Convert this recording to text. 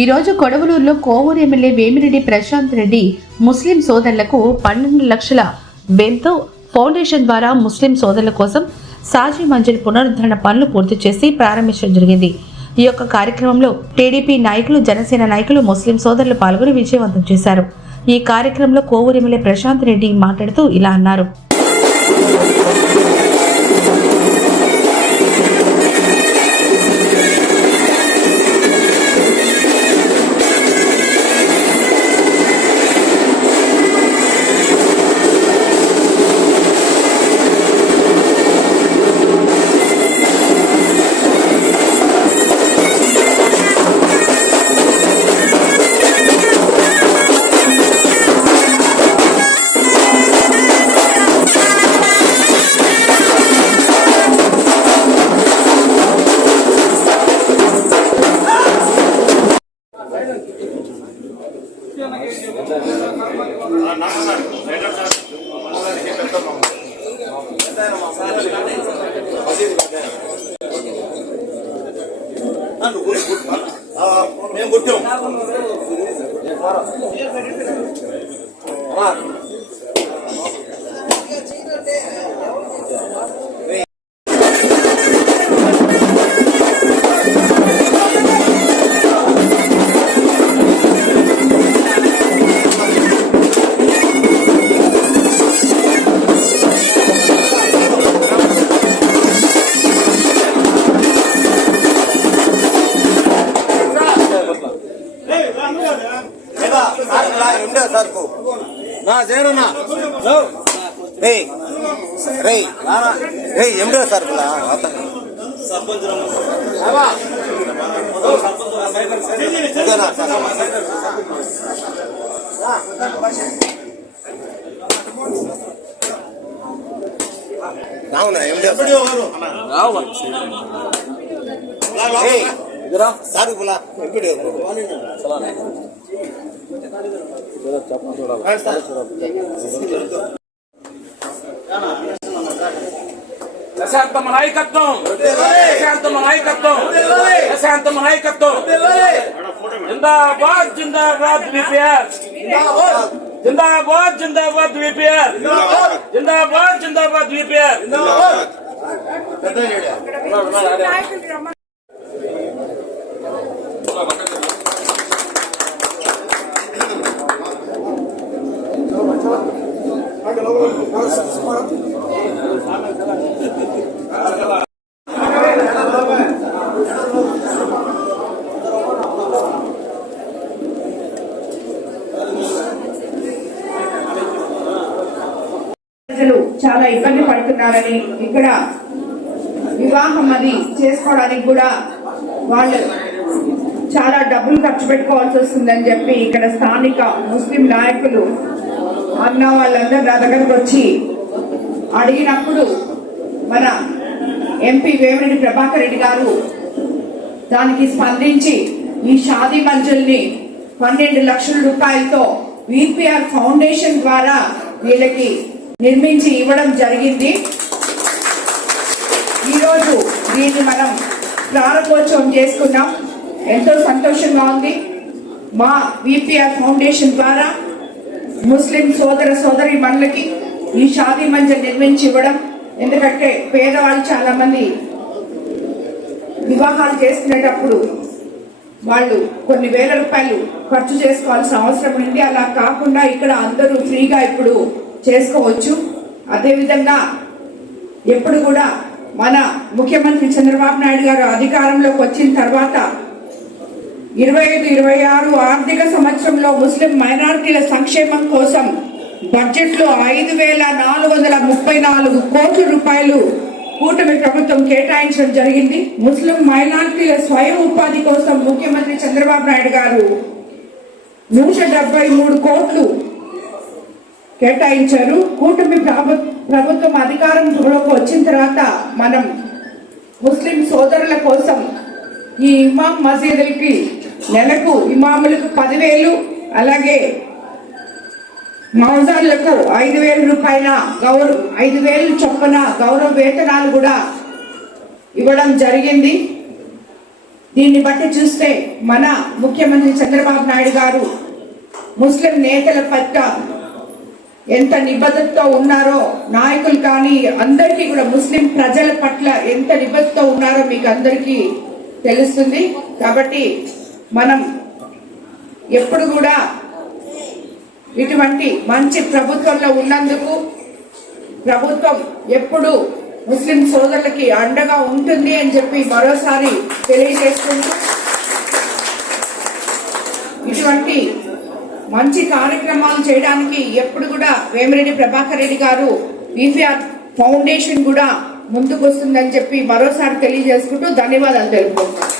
ఈరోజు కొడవలూరులో కోవూరు ఎమ్మెల్యే వేమిరెడ్డి ప్రశాంత్ రెడ్డి ముస్లిం సోదరులకు 12 లక్షల బెంతో ఫౌండేషన్ ద్వారా ముస్లిం సోదరుల కోసం సాజీ మంజిల్ పునరుద్ధరణ పనులు పూర్తి చేసి ప్రారంభించడం జరిగింది. ఈ యొక్క కార్యక్రమంలో టీడీపీ నాయకులు, జనసేన నాయకులు, ముస్లిం సోదరులు పాల్గొని విజయవంతం చేశారు. ఈ కార్యక్రమంలో కోవూరు ఎమ్మెల్యే ప్రశాంత్ రెడ్డి మాట్లాడుతూ ఇలా అన్నారు. जिंदाबाद जिंदाबाद बीपीआर जिंदाबाद जिंदाबाद बीपीआर जिंदाबाद जिंदाबाद बीपीआर చాలా ఇబ్బంది పడుతున్నారని, ఇక్కడ వివాహం అది చేసుకోవడానికి కూడా వాళ్ళు చాలా డబ్బులు ఖర్చు పెట్టుకోవాల్సి వస్తుందని చెప్పి ఇక్కడ స్థానిక ముస్లిం నాయకులు అన్న వాళ్ళందరూ నా దగ్గరకు వచ్చి అడిగినప్పుడు మన ఎంపీ వేమిరెడ్డి ప్రభాకర్ రెడ్డి గారు దానికి స్పందించి ఈ షాదీ మంజిల్ని 12 లక్షల రూపాయలతో విపిఆర్ ఫౌండేషన్ ద్వారా వీళ్ళకి నిర్మించి ఇవ్వడం జరిగింది. ఈరోజు దీన్ని మనం ప్రారంభోత్సవం చేసుకున్నాం. ఎంతో సంతోషంగా ఉంది. మా విపిఆర్ ఫౌండేషన్ ద్వారా ముస్లిం సోదరి మనులకి ఈ షాదీ మంజిల్ నిర్మించి ఇవ్వడం. ఎందుకంటే పేదవాళ్ళు చాలా మంది వివాహాలు చేసుకునేటప్పుడు వాళ్ళు కొన్ని వేల రూపాయలు ఖర్చు చేసుకోవాల్సిన అవసరం ఉంది. అలా కాకుండా ఇక్కడ అందరూ ఫ్రీగా ఇప్పుడు చేసుకోవచ్చు. అదేవిధంగా ఎప్పుడు కూడా మన ముఖ్యమంత్రి చంద్రబాబు నాయుడు గారు అధికారంలోకి వచ్చిన తర్వాత 25-26 ఆర్థిక సంవత్సరంలో ముస్లిం మైనారిటీల సంక్షేమం కోసం బడ్జెట్లో 5,434 కోట్ల రూపాయలు కూటమి ప్రభుత్వం కేటాయించడం జరిగింది. ముస్లిం మైనారిటీల స్వయం ఉపాధి కోసం ముఖ్యమంత్రి చంద్రబాబు నాయుడు గారు 173 కోట్లు కేటాయించారు. కూటమి ప్రభుత్వం అధికారంలోకి వచ్చిన తర్వాత మనం ముస్లిం సోదరుల కోసం ఈ ఇమాం మసీదులకి నెలకు ఇమాములకు 10,000, అలాగే మౌజాన్లకు 5,000 రూపాయల 5,000 చొప్పున గౌరవ వేతనాలు కూడా ఇవ్వడం జరిగింది. దీన్ని బట్టి చూస్తే మన ముఖ్యమంత్రి చంద్రబాబు నాయుడు గారు ముస్లిం నేతల పట్ల ఎంత నిబద్ధతతో ఉన్నారో, నాయకులు కానీ అందరికీ కూడా ముస్లిం ప్రజల పట్ల ఎంత నిబద్ధతతో ఉన్నారో మీకు అందరికీ తెలుస్తుంది. కాబట్టి మనం ఎప్పుడు కూడా ఇటువంటి మంచి ప్రభుత్వంలో ఉన్నందుకు ప్రభుత్వం ఎప్పుడు ముస్లిం సోదరులకి అండగా ఉంటుంది అని చెప్పి మరోసారి తెలియజేసుకుంటూ, ఇటువంటి మంచి కార్యక్రమాలు చేయడానికి ఎప్పుడు కూడా వేమిరెడ్డి ప్రభాకర్ రెడ్డి గారు విపిఆర్ ఫౌండేషన్ కూడా ముందుకు వస్తుందని చెప్పి మరోసారి తెలియజేసుకుంటూ ధన్యవాదాలు తెలుపుకుంటున్నాను.